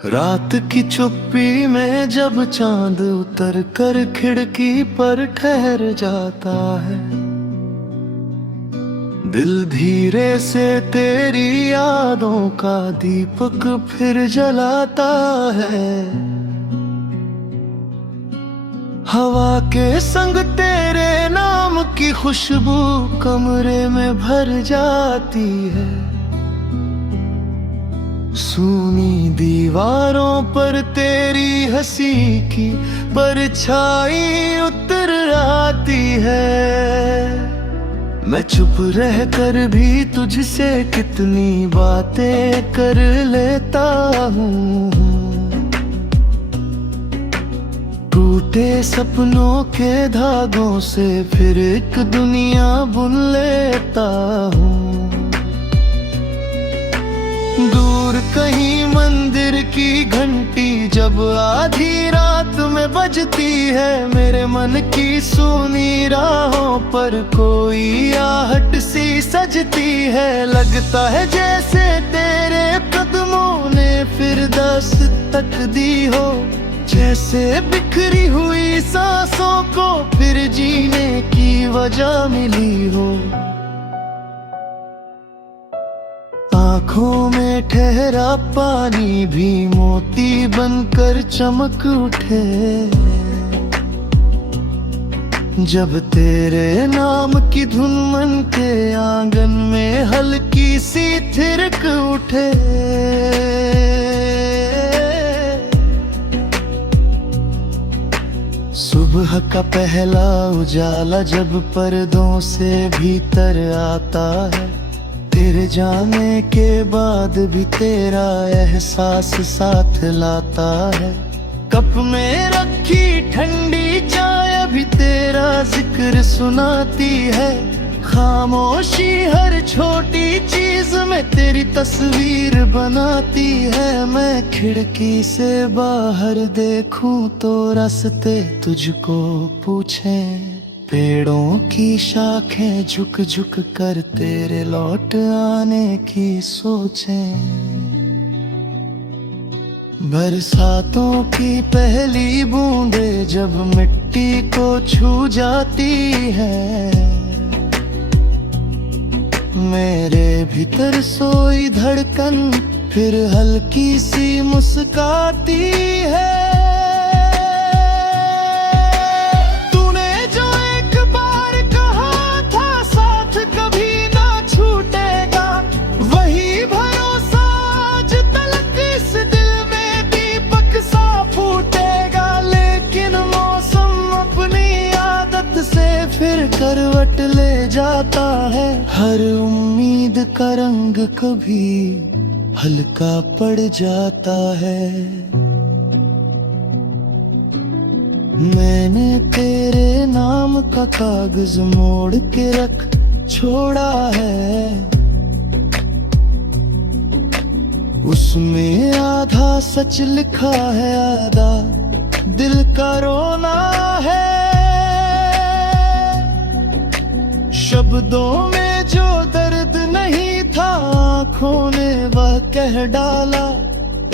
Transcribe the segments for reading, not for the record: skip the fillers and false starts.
रात की चुप्पी में जब चांद उतर कर खिड़की पर ठहर जाता है, दिल धीरे से तेरी यादों का दीपक फिर जलाता है। हवा के संग तेरे नाम की खुशबू कमरे में भर जाती है। सूनी दीवारों पर तेरी हंसी की परछाई उतर आती है। मैं चुप रह कर भी तुझसे कितनी बातें कर लेता हूँ। टूटे सपनों के धागों से फिर एक दुनिया बुन लेता हूँ। दूर कहीं मंदिर की घंटी जब आधी रात में बजती है, मेरे मन की सूनी राहों पर कोई आहट सी सजती है। लगता है जैसे तेरे कदमों ने फिर दस्तक दी हो, जैसे बिखरी हुई सांसों को फिर जीने की वजह मिली हो। आँखों में ठहरा पानी भी मोती बनकर चमक उठे, जब तेरे नाम की धुन मन के आंगन में हल्की सी थिरक उठे। सुबह का पहला उजाला जब पर्दों से भीतर आता है, तेरे जाने के बाद भी तेरा एहसास साथ लाता है। कप में रखी ठंडी चाय भी तेरा जिक्र सुनाती है। खामोशी हर छोटी चीज में तेरी तस्वीर बनाती है। मैं खिड़की से बाहर देखूं तो रास्ते तुझको पूछें, पेड़ों की शाखें झुक झुक कर तेरे लौट आने की सोचें। बरसातों की पहली बूंदें जब मिट्टी को छू जाती है, मेरे भीतर सोई धड़कन फिर हल्की सी मुस्काती है। तूने जो एक बार कहा था साथ कभी ना छूटेगा, वही भरोसा आज तलक इस दिल में दीपक सा फूटेगा। लेकिन मौसम अपनी आदत से फिर करवट ले जाता है। हर उम्मीद का रंग कभी हल्का पड़ जाता है। मैंने तेरे नाम का कागज मोड़ के रख छोड़ा है, उसमें आधा सच लिखा है, आधा दिल का रोना है। शब्दों में जो दर्द नहीं था आँखों ने वह कह डाला।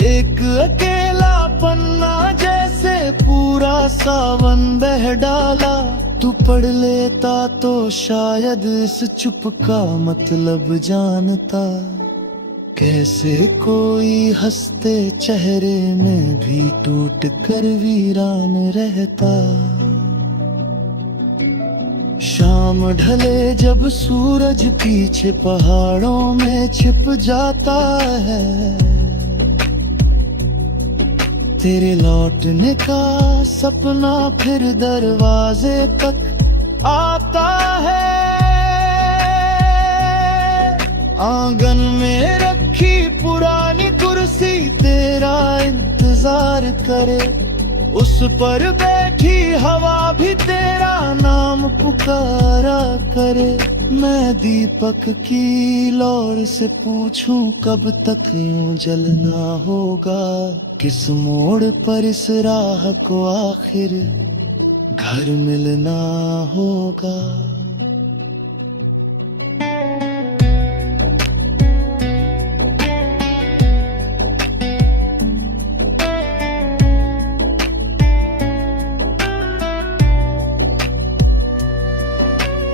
एक अकेला पन्ना जैसे पूरा सावन बह डाला। तू पढ़ लेता तो शायद इस चुप का मतलब जानता। कैसे कोई हंसते चेहरे में भी टूट कर वीरान रहता। शाम ढले जब सूरज पीछे पहाड़ों में छिप जाता है, तेरे लौटने का सपना फिर दरवाजे तक आता है। आंगन में रखी पुरानी कुर्सी तेरा इंतजार करे, उस पर बैठी हवा भी तेरा नाम पुकारा करे। मैं दीपक की लौर से पूछूं कब तक यूं जलना होगा, किस मोड़ पर इस राह को आखिर घर मिलना होगा।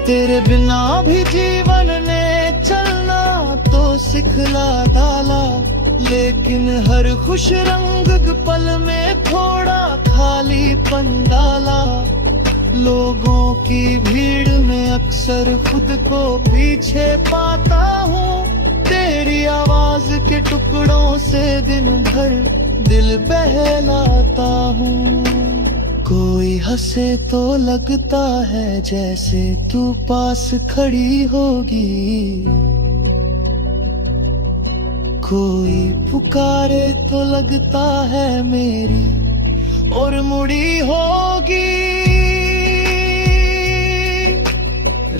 तेरे बिना भी जीवन ने चलना तो सिखला डाला, लेकिन हर खुश रंग पल में थोड़ा खालीपन डाला। लोगों की भीड़ में अक्सर खुद को पीछे पाता हूँ, तेरी आवाज के टुकड़ों से दिन भर दिल बहलाता हूँ। कोई हंसे तो लगता है जैसे तू पास खड़ी होगी, कोई पुकारे तो लगता है मेरी और मुड़ी होगी।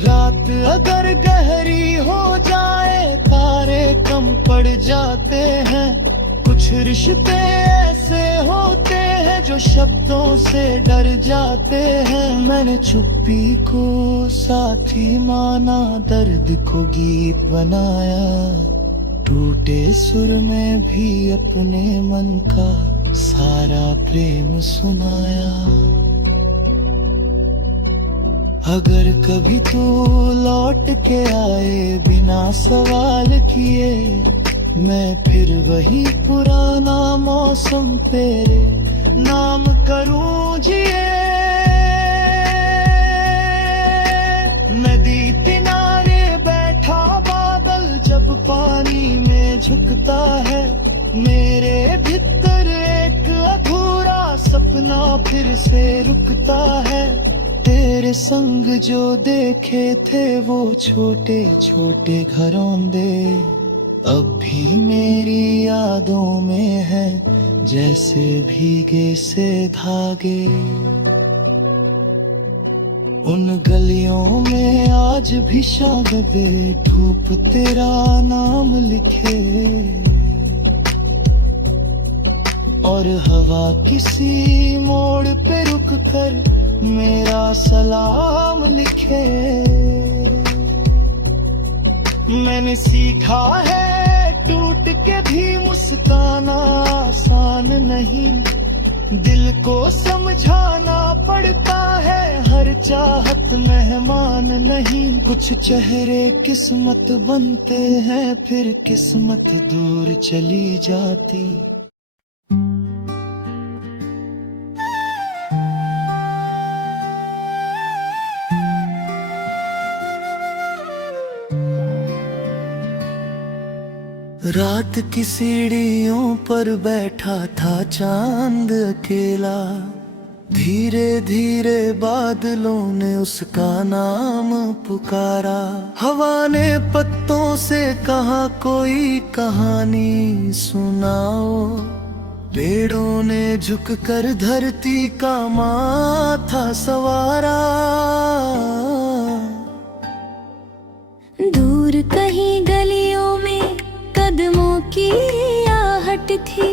रात अगर गहरी हो जाए तारे कम पड़ जाते हैं, कुछ रिश्ते ऐसे होते हैं जो शब्दों से डर जाते हैं। मैंने चुप्पी को साथी माना, दर्द को गीत बनाया, टूटे सुर में भी अपने मन का सारा प्रेम सुनाया। अगर कभी तू लौट के आए बिना सवाल किए, मैं फिर वही पुराना मौसम तेरे नाम करूं जिए। नदी किनारे बैठा बादल जब पानी में झुकता है, मेरे भीतर एक अधूरा सपना फिर से रुकता है। तेरे संग जो देखे थे वो छोटे छोटे घरौंदे, अब भी मेरी यादों में है जैसे भीगे से धागे। उन गलियों में आज भी शागदे धूप तेरा नाम लिखे, और हवा किसी मोड़ पे रुक कर मेरा सलाम लिखे। मैंने सीखा है टूट के भी मुस्काना आसान नहीं, दिल को समझाना पड़ता है हर चाहत मेहमान नहीं। कुछ चेहरे किस्मत बनते हैं फिर किस्मत दूर चली जाती। रात की सीढ़ियों पर बैठा था चांद अकेला, धीरे धीरे बादलों ने उसका नाम पुकारा। हवा ने पत्तों से कहा कोई कहानी सुनाओ, पेड़ों ने झुककर धरती का माथा संवारा। दूर कहीं गलियों में कदमों की आहट थी,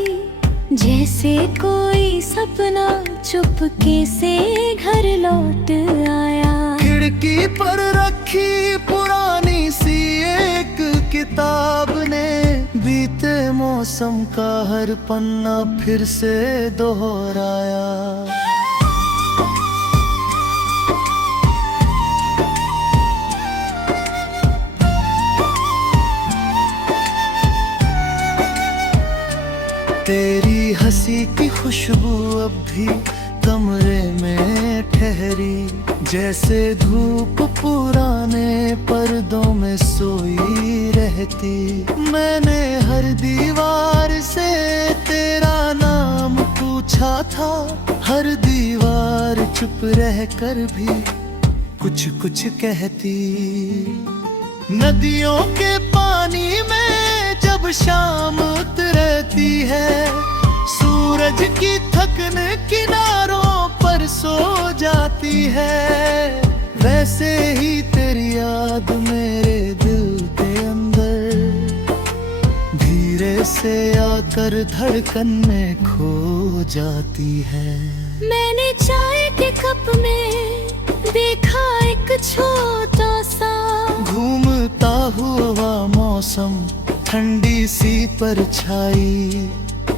जैसे कोई सपना चुपके से घर लौट आया। खिड़की पर रखी पुरानी सी एक किताब ने बीते मौसम का हर पन्ना फिर से दोहराया। तेरी हंसी की खुशबू अब भी कमरे में ठहरी, जैसे धूप पुराने पर्दों में सोई रहती। मैंने हर दीवार से तेरा नाम पूछा था, हर दीवार चुप रहकर भी कुछ कुछ कहती। नदियों के पानी में जब शाम उतरती है, सूरज की थकन किनारों पर सो जाती है। वैसे ही तेरी याद मेरे दिल के अंदर धीरे से आकर धड़कन में खो जाती है। मैंने चाय के कप में देखा एक छोटा सा घूमता हुआ मौसम, ठंडी सी परछाई,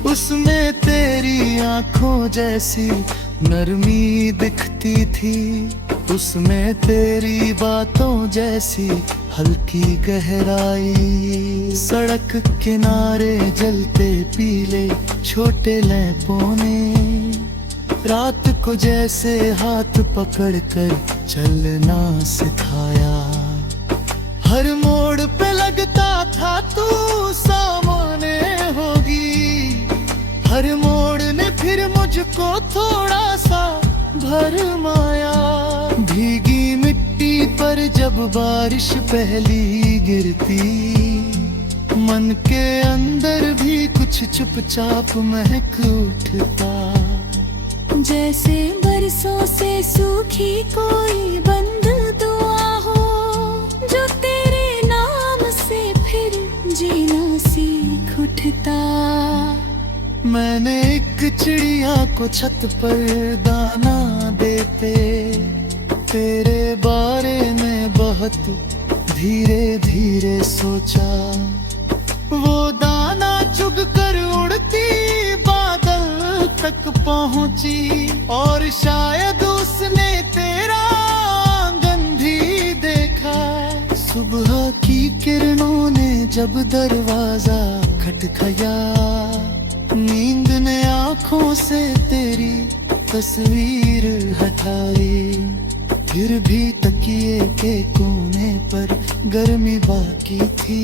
उसमें तेरी आंखों जैसी नरमी दिखती थी। उसमें तेरी बातों जैसी हल्की गहराई। सड़क किनारे जलते पीले छोटे लैंपों ने रात को जैसे हाथ पकड़ कर चलना सिखाया। हर मोड़ पे लगता था तू सामने होगी, हर मोड़ ने फिर मुझको थोड़ा सा भरमाया। भीगी मिट्टी पर जब बारिश पहली गिरती, मन के अंदर भी कुछ चुपचाप महक उठता। जैसे बरसों से सूखी कोई बंद दुआ हो, जो तेरे नाम से फिर जीना सीख उठता। मैंने एक चिड़िया को छत पर दाना देते तेरे बारे में बहुत धीरे धीरे सोचा। वो दाना चुग कर उड़ती बादल तक पहुंची, और शायद उसने तेरा आंगन भी देखा। सुबह की किरणों ने जब दरवाजा खटखटाया, नींद ने आंखों से तेरी तस्वीर हटाई। फिर भी तकिए के कोने पर गर्मी बाकी थी,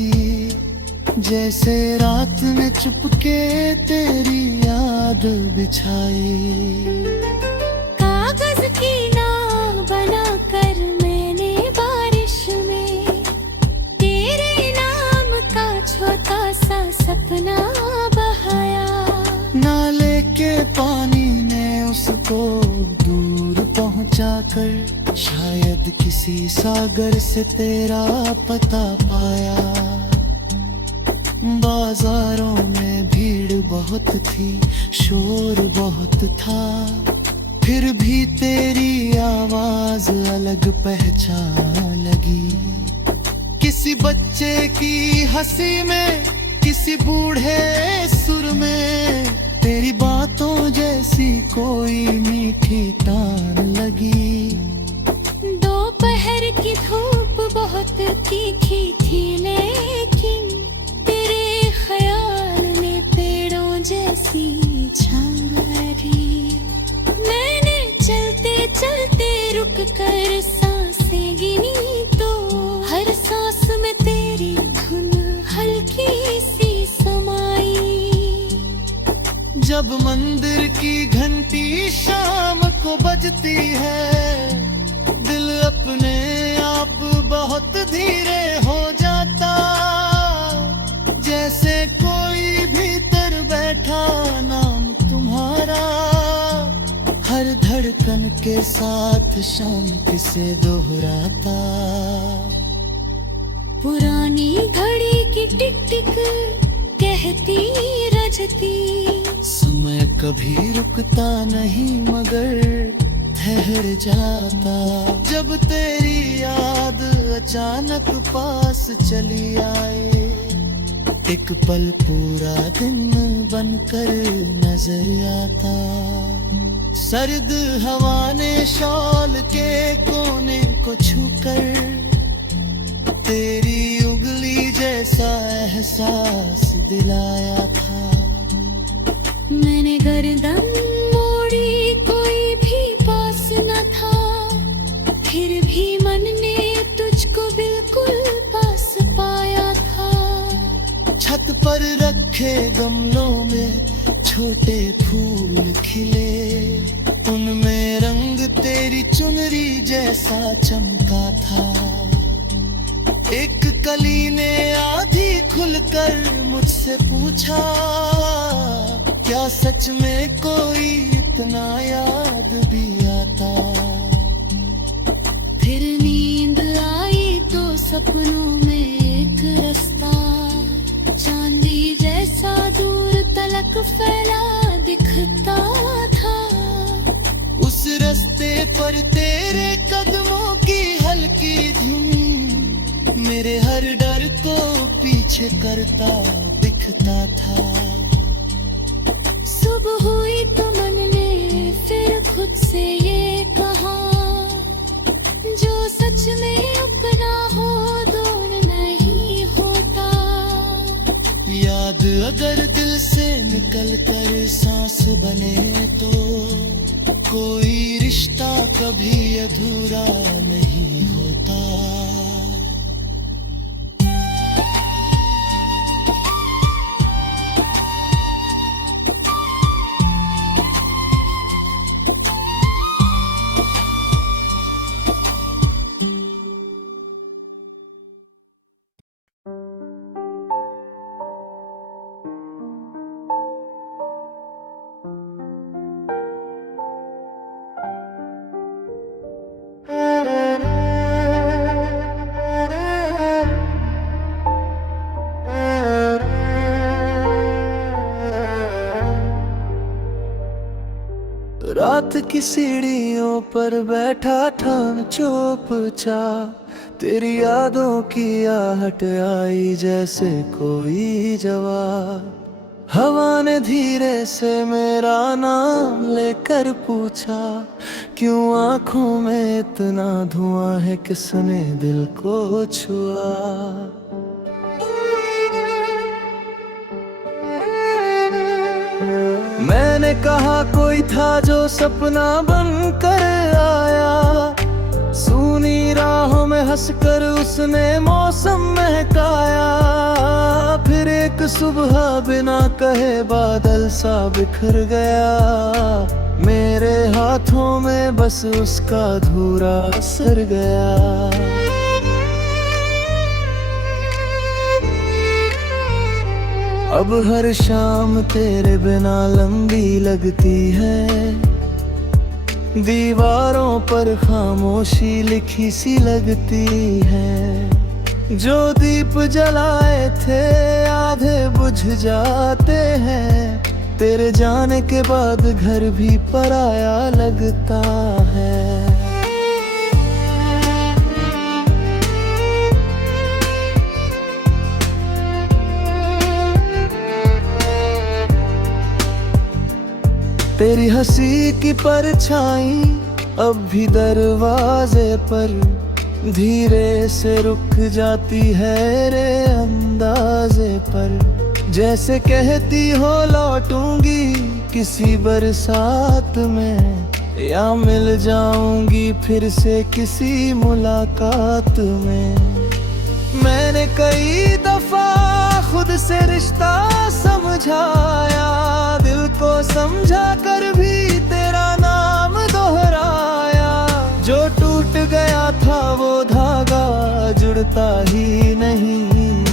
जैसे रात में चुपके तेरी याद बिछाई। कागज की नाव बनाकर मैंने बारिश में तेरे नाम का छोटा सा सपना बहाया। नाले के पानी ने उसको दूर पहुंचा कर शायद किसी सागर से तेरा पता पाया। बाजारों में भीड़ बहुत थी, शोर बहुत था, फिर भी तेरी आवाज अलग पहचान लगी। किसी बच्चे की हंसी में, किसी बूढ़े सुर में, तेरी बातों जैसी कोई मीठी तान लगी। दोपहर की धूप बहुत तीखी थी, लेकिन तेरे ख्याल ने पेड़ों जैसी छाया दी। मैंने चलते चलते रुक कर सांसें गिनी, तो हर सांस में तेरी धुन हल्की सी समाई। जब मंदिर की घंटी शाम को बजती है, दिल अपने आप बहुत धीरे हो जाता। जैसे कोई भीतर बैठा नाम तुम्हारा, हर धड़कन के साथ शांति से दोहराता। पुरानी घड़ी की टिक टिक कहती रजती, समय कभी रुकता नहीं मगर ठहर जाता। जब तेरी याद अचानक पास चली आए, एक पल पूरा दिन बनकर नजर आता। सर्द हवा ने शॉल के कोने को छूकर तेरी उंगली जैसा एहसास दिलाया था। मैंने गर्दन मोड़ी, कोई भी पास न था, फिर भी मन ने तुझको बिल्कुल पास पाया था। छत पर रखे गमलों में छोटे फूल खिले, उनमें रंग तेरी चुनरी जैसा चमका था। एक कली ने आधी खुलकर मुझसे पूछा, क्या सच में कोई इतना याद भी आता। फिर नींद आई तो सपनों में एक रास्ता, चांदी जैसा दूर तलक फैला दिखता था। उस रास्ते पर तेरे कदमों की हल्की धुन मेरे हर डर को पीछे करता दिखता था। सुबह हुई तो मन ने फिर खुद से ये कहा, में अपना हो दूर नहीं होता। याद अगर दिल से निकल कर सांस बने तो कोई रिश्ता कभी अधूरा नहीं होता। रात की सीढ़ियों पर बैठा था चुपचाप, तेरी यादों की आहट आई जैसे कोई जवाब। हवा ने धीरे से मेरा नाम लेकर पूछा, क्यों आंखों में इतना धुआं है, किसने दिल को छुआ। मैंने कहा कोई था जो सपना बन कर आया, सूनी राहों में हंसकर उसने मौसम महकाया। फिर एक सुबह बिना कहे बादल सा बिखर गया, मेरे हाथों में बस उसका अधूरा असर गया। अब हर शाम तेरे बिना लंबी लगती है, दीवारों पर खामोशी लिखी सी लगती है। जो दीप जलाए थे आधे बुझ जाते हैं, तेरे जाने के बाद घर भी पराया लगता है। तेरी हंसी की परछाई अब भी दरवाजे पर धीरे से रुक जाती है रे अंदाजे पर। जैसे कहती हो लौटूंगी किसी बरसात में, या मिल जाऊंगी फिर से किसी मुलाकात में। मैंने कई दफा खुद से रिश्ता समझाया, दिल को समझा कर भी तेरा नाम दोहराया। जो टूट गया था वो धागा जुड़ता ही नहीं,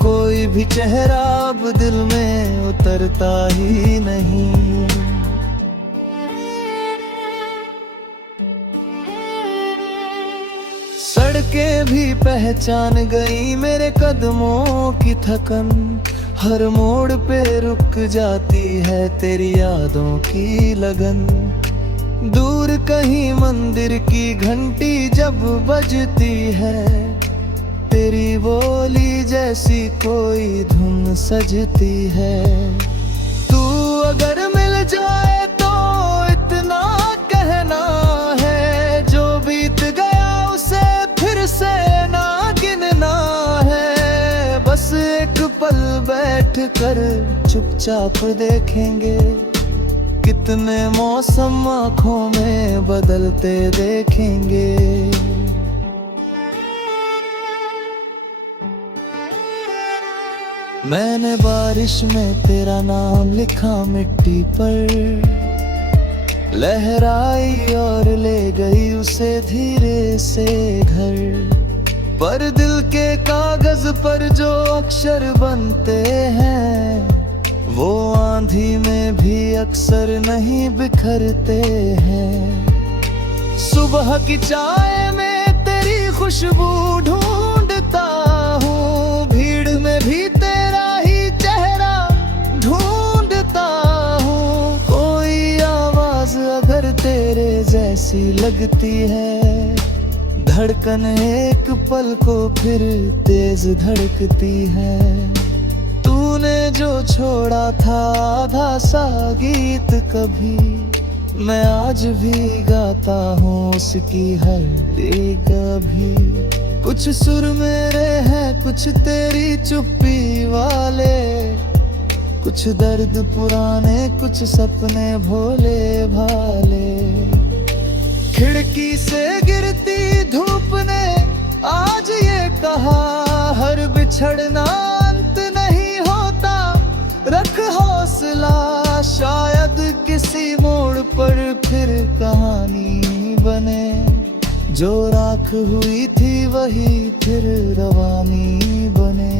कोई भी चेहरा अब दिल में उतरता ही नहीं। सड़कें भी पहचान गई मेरे कदमों की थकन, हर मोड़ पे रुक जाती है तेरी यादों की लगन। दूर कहीं मंदिर की घंटी जब बजती है, तेरी बोली जैसी कोई धुन सजती है। तू अगर मिल जाए तो इतना कहना है, जो बीत गया उसे फिर से ना गिनना है। बस एक पल बैठ कर चुपचाप देखेंगे, कितने मौसम आँखों में बदलते देखेंगे। मैंने बारिश में तेरा नाम लिखा मिट्टी पर, लहराई और ले गई उसे धीरे से घर। पर दिल के कागज पर जो अक्षर बनते हैं, वो आंधी में भी अक्सर नहीं बिखरते हैं। सुबह की चाय में तेरी खुशबू ढूंढता हूँ, भीड़ में भी तेरा ही चेहरा ढूंढता हूँ। कोई आवाज अगर तेरे जैसी लगती है, धड़कन एक पल को फिर तेज धड़कती है। तूने जो छोड़ा था आधा सा गीत कभी मैं आज भी गाता हूँ उसकी हर एक अभी। कुछ सुर मेरे हैं, कुछ तेरी चुप्पी वाले, कुछ दर्द पुराने, कुछ सपने भोले भाले। खिड़की से गिरती धूप ने आज ये कहा, हर बिछड़ना अंत नहीं होता, रख हौसला, शायद किसी मोड़ पर फिर कहानी बने। जो राख हुई थी वही फिर रवानी बने।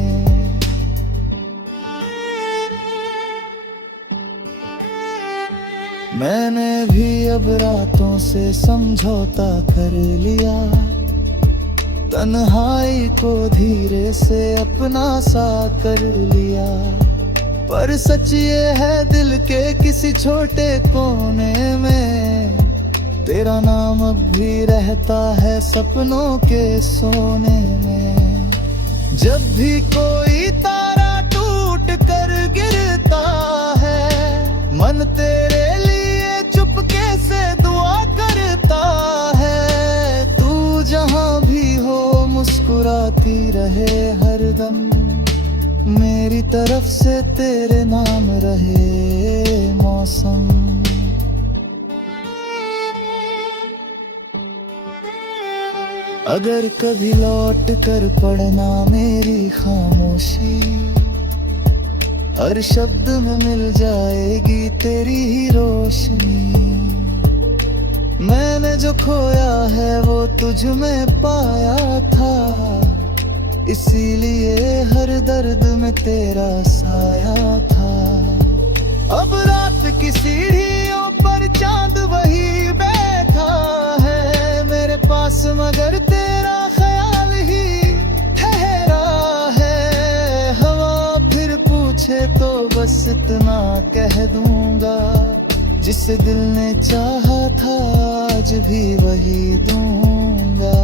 मैंने भी अब रातों से समझौता कर लिया, तन्हाई को धीरे से अपना सा कर लिया। पर सच ये है दिल के किसी छोटे कोने में, तेरा नाम अब भी रहता है सपनों के सोने में। जब भी कोई तारा टूट कर गिरता है, मन तेरे लिए चुपके से दुआ करता है। तू जहां भी हो मुस्कुराती रहे हरदम, मेरी तरफ से तेरे नाम रहे मौसम। अगर कभी लौट कर पढ़ना मेरी खामोशी, हर शब्द में मिल जाएगी तेरी ही रोशनी। मैंने जो खोया है वो तुझ में पाया था, इसीलिए हर दर्द में तेरा साया था। अब रात की सीढ़ियों पर चांद वही बैठा है मेरे पास, मगर तेरा ख्याल ही ठहरा है। हवा फिर पूछे तो बस इतना कह दूंगा, जिस दिल ने चाहा था आज भी वही दूंगा।